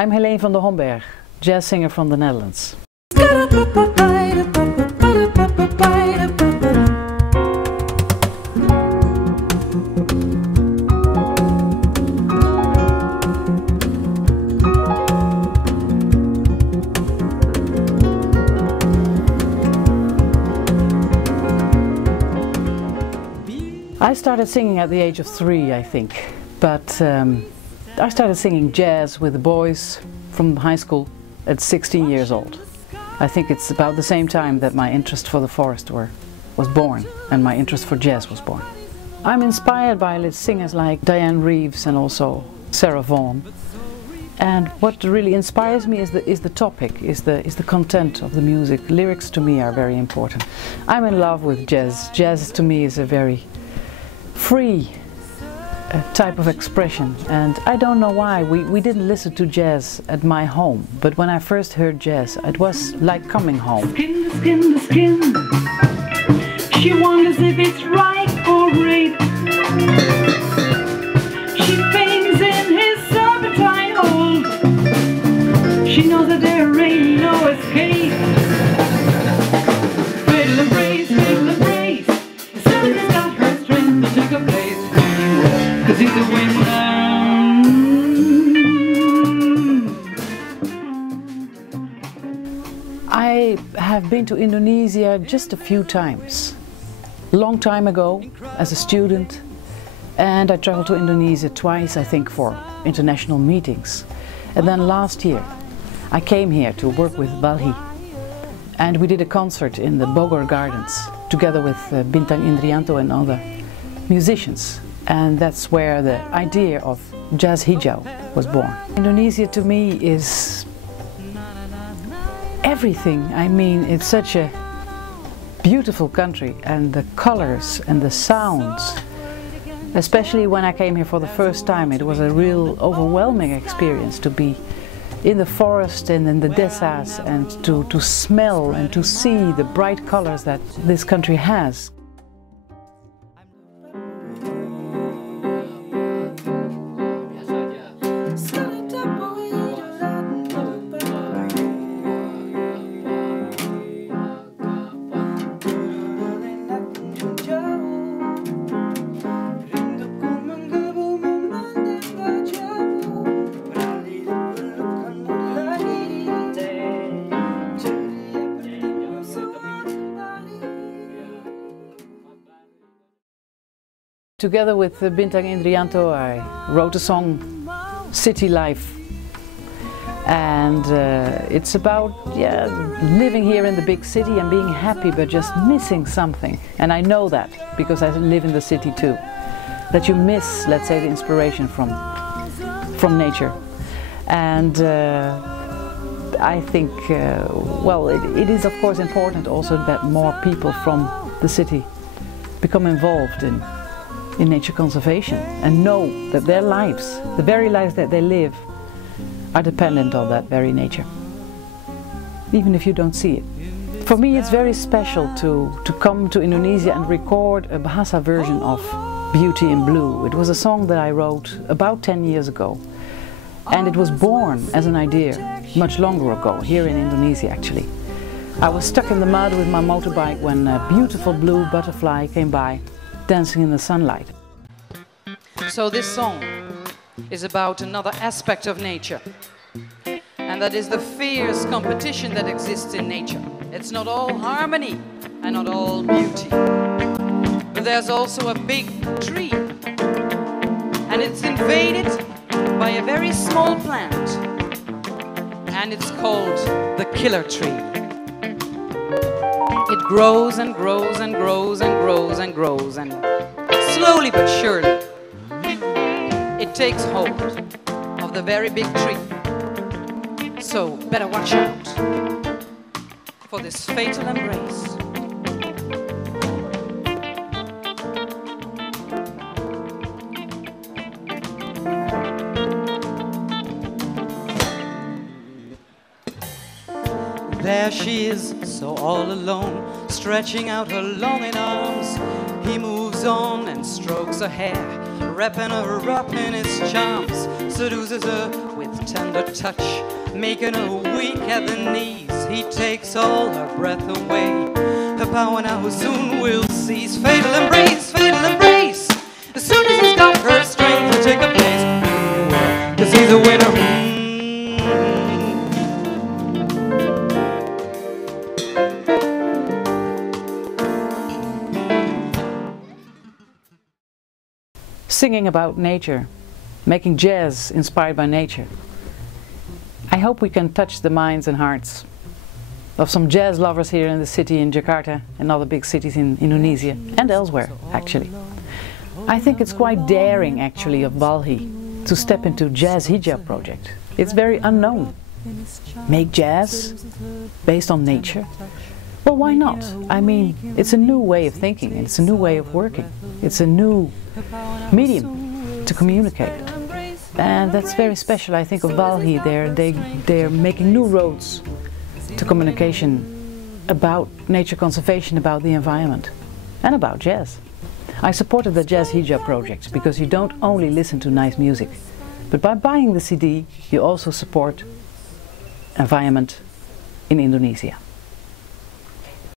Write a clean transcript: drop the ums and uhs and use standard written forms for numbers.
I'm Heleen van the Hombergh, jazz singer from the Netherlands. I started singing at the age of 3, I think, but I started singing jazz with the boys from high school at 16 years old. I think it's about the same time that my interest for the forest was born and my interest for jazz was born. I'm inspired by singers like Diane Reeves and also Sarah Vaughan. And what really inspires me is the topic, is the content of the music. Lyrics to me are very important. I'm in love with jazz. Jazz to me is a very free type of expression, and I don't know why we didn't listen to jazz at my home, but when I first heard jazz it was like coming home. Skin to skin to skin, she wonders if it's right or rape. She faints in his serpentine hold. She knows that there ain't no escape. Fatal embrace, fatal embrace. Something's got her strength to take a place. 'Cause he's a winner. I have been to Indonesia just a few times. A long time ago as a student, and I traveled to Indonesia twice, I think, for international meetings. And then last year I came here to work with WALHI, and we did a concert in the Bogor Gardens together with Bintang Indrianto and other musicians. And that's where the idea of JAZZ HIJAU was born. Indonesia to me is everything. I mean, it's such a beautiful country, and the colors and the sounds. Especially when I came here for the first time, it was a real overwhelming experience to be in the forest and in the deserts and to smell and to see the bright colors that this country has. Together with Bintang Indrianto, I wrote a song, City Life, and it's about living here in the big city and being happy but just missing something. And I know that because I live in the city too, that you miss, let's say, the inspiration from nature. And I think, well, it is of course important also that more people from the city become involved in nature conservation and know that their lives, the very lives that they live, are dependent on that very nature, even if you don't see it. For me it's very special to come to Indonesia and record a Bahasa version of Beauty in Blue. It was a song that I wrote about 10 years ago, and it was born as an idea much longer ago, here in Indonesia actually. I was stuck in the mud with my motorbike when a beautiful blue butterfly came by, dancing in the sunlight. So this song is about another aspect of nature, and that is the fierce competition that exists in nature. It's not all harmony and not all beauty, but there's also a big tree, and it's invaded by a very small plant, and it's called the killer tree. It grows and grows and grows and grows and grows, and slowly but surely it takes hold of the very big tree. So better watch out for this fatal embrace. There she is, so all alone, stretching out her longing arms. He moves on and strokes her hair, wrapping her up in his charms, seduces her with tender touch, making her weak at the knees. He takes all her breath away. Her power now soon will cease. Fatal embrace, fatal embrace. As soon as he's got her strength to take a place, 'cause he's a winner. Singing about nature, making jazz inspired by nature. I hope we can touch the minds and hearts of some jazz lovers here in the city in Jakarta and other big cities in Indonesia and elsewhere, actually. I think it's quite daring, actually, of WALHI to step into JAZZ HIJAU project. It's very unknown. Make jazz based on nature? Well, why not? I mean, it's a new way of thinking, it's a new way of working. It's a new medium to communicate. And that's very special, I think, of WALHI. They're making new roads to communication about nature conservation, about the environment, and about jazz. I supported the JAZZ HIJAU project because you don't only listen to nice music, but by buying the CD, you also support environment in Indonesia.